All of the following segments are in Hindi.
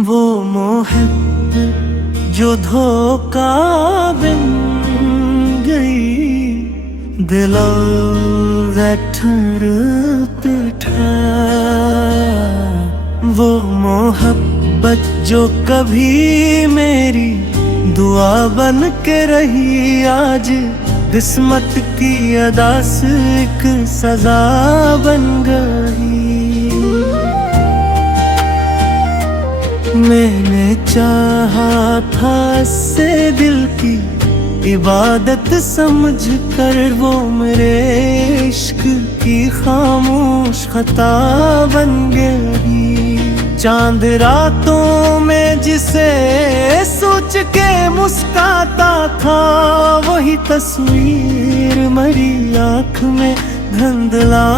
वो मोहब्बत जो धोखा बन गई, दिलों ठर पिठा। वो मोहब्बत जो कभी मेरी दुआ बन के रही, आज किस्मत की अदा से एक सजा बन गई। मैंने चाहा था इससे दिल की इबादत समझ कर, वो मेरे इश्क की खामोश खता बन गई। चांद रातों में जिसे सोच के मुस्काता था, वही तस्वीर मेरी आँख में धुंधला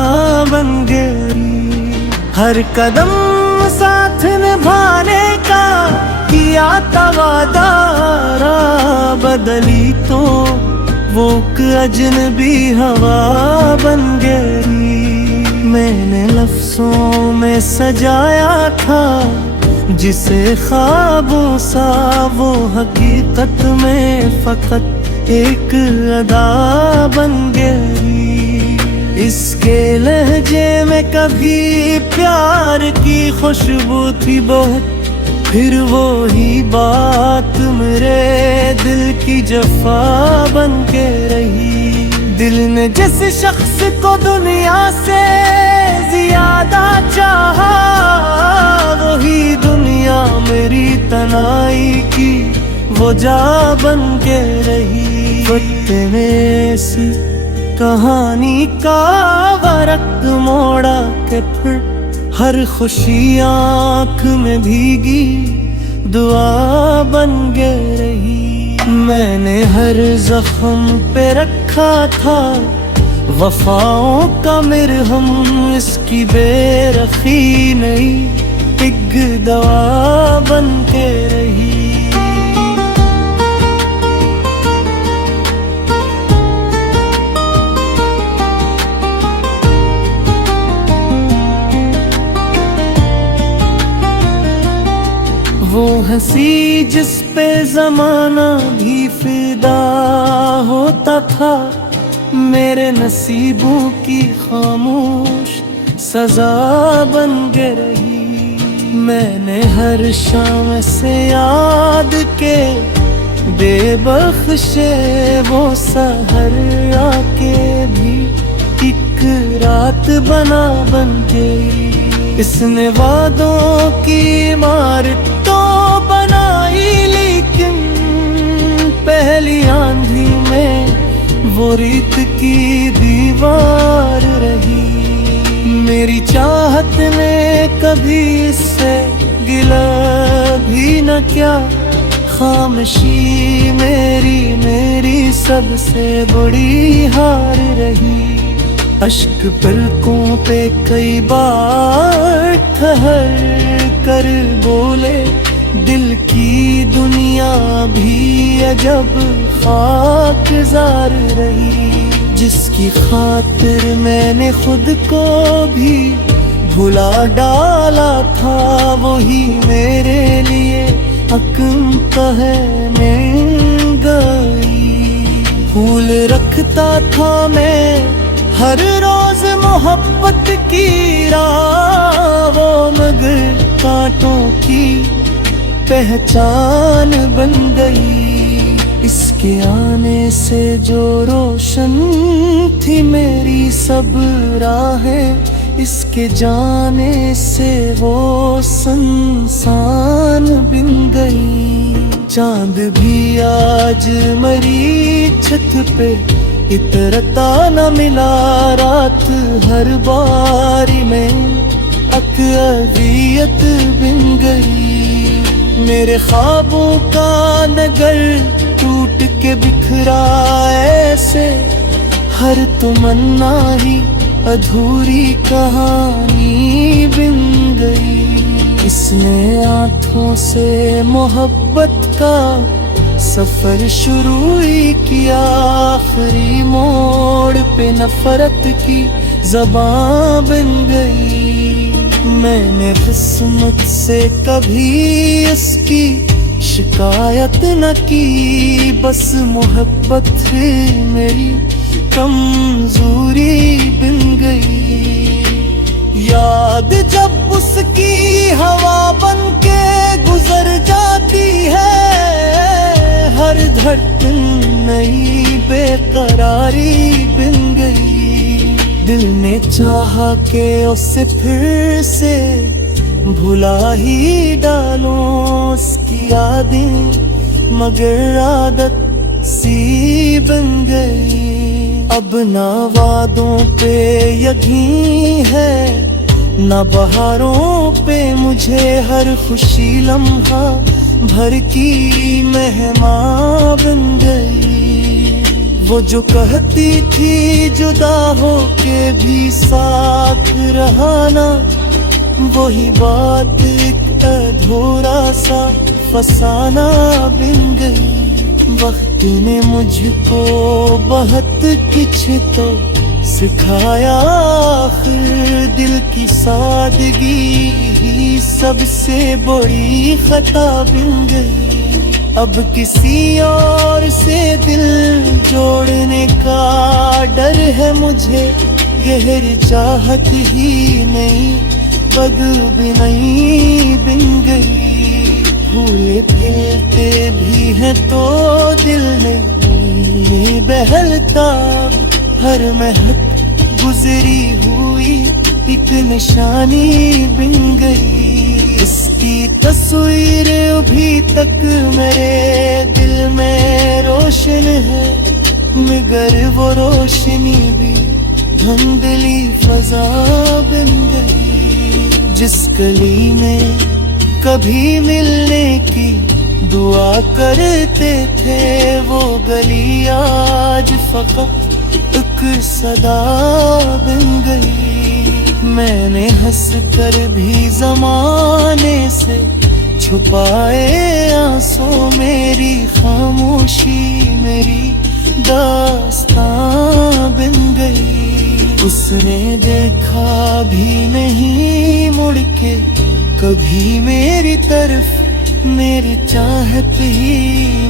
बन गई। हर कदम साथ निभाने का किया था वादा, बदली तो वो अजनबी हवा बन गई। मैंने लफ्जों में सजाया था जिसे ख्वाबों सा, वो हकीकत में फकत एक अदा बन गई। इसके लहजे में कभी प्यार की खुशबू थी बहुत, फिर वो ही बात मेरे दिल की जफा बन के रही। दिल ने जिस शख्स को दुनिया से ज्यादा चाहा, वही दुनिया मेरी तनाई की वो जा बन के रही। फतेह सी कहानी का वरक मोड़ा के फिर हर खुशी आँख में भीगी दुआ बन के रही। मैंने हर जख्म पे रखा था वफाओं का मरहम, इसकी बेरखी नहीं एक दवा बन के रही। वो हंसी जिस पे जमाना भी फिदा होता था, मेरे नसीबों की खामोश सजा बन के रही। मैंने हर शाम से याद के बेबख्शे वो सहर आके भी एक रात बना बन गई। इसने वादों की इमारत तो बनाई, लेकिन पहली आंधी में वो रीत की दीवार रही। मेरी चाहत ने कभी इससे गिला भी न क्या, खामोशी मेरी सबसे बड़ी हार रही। अश्क पलकों पे कई बार ठहर कर बोले, दिल की दुनिया भी अजब खाकजार रही। जिसकी खातिर मैंने खुद को भी भुला डाला था, वही मेरे लिए हकम कहने गई। फूल रखता था मैं हर रोज मोहब्बत की राह, वो मगर कांटों की पहचान बन गई। इसके आने से जो रोशन थी मेरी सब राहें, इसके जाने से वो सुनसान बन गई। चांद भी आज मरी छत पे इतरता न मिला, रात हर बारी में अकअबियत बन गई। मेरे ख्वाबों का नगर टूट के बिखरा ऐसे, हर तमन्ना ही अधूरी कहानी बन गई। इसने आँखों से मोहब्बत का सफर शुरू ही किया, आखिरी मोड़ पे नफरत की ज़बान बन गई। मैंने किस्मत से कभी इसकी शिकायत न की, बस मोहब्बत मेरी कमजोरी बन गई। याद जब उसकी हवा बन के गुजर जाती है, हर धड़कन नई बेकरारी बन गई। दिल ने चाहा के उसे फिर से भुला ही डालो उसकी यादें, मगर आदत सी बन गई। अब ना वादों पे यकीन है, ना बहारों पे, मुझे हर खुशी लम्हा भर की मेहमान बन गई। वो जो कहती थी जुदा हो के भी साथ रहना, वही बात एक अधूरा सा फसाना बन गई। वक्त ने मुझको बहुत कुछ तो सिखाया, आखिर दिल की सादगी ही सबसे बड़ी खता बन गई। अब किसी और से दिल जोड़ने का डर है मुझे, गहरी चाहत ही नहीं पग भी नहीं बन गई। भूले फिरते भी हैं तो दिल नहीं बहलता, हर महक गुजरी हुई एक निशानी बन गई। इसकी तस्वीर अभी तक मेरे दिल में रोशन है, मगर वो रोशनी भी धुंधली फजा बन गई। जिस गली में कभी मिलने की दुआ करते थे, वो गली आज फकत एक सदा बन गई। मैंने हंस कर भी जमाने से छुपाए आंसू, मेरी खामोशी मेरी दास्तां बन गई। उसने देखा भी नहीं मुड़ के कभी मेरी तरफ, मेरी चाहत ही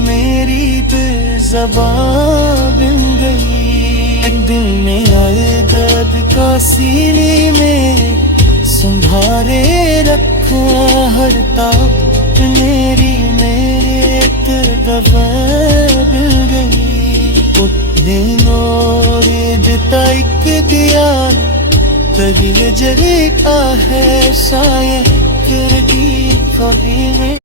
मेरी बेज़बान बन गई। एक दिन ने आए दर्द का सीने में संभाले रखा, हर ताक मेरी मेरे दफा मिल गई। उतने नोरे दिता एक दिया तभी जरी का है शायद कर दी कभी में।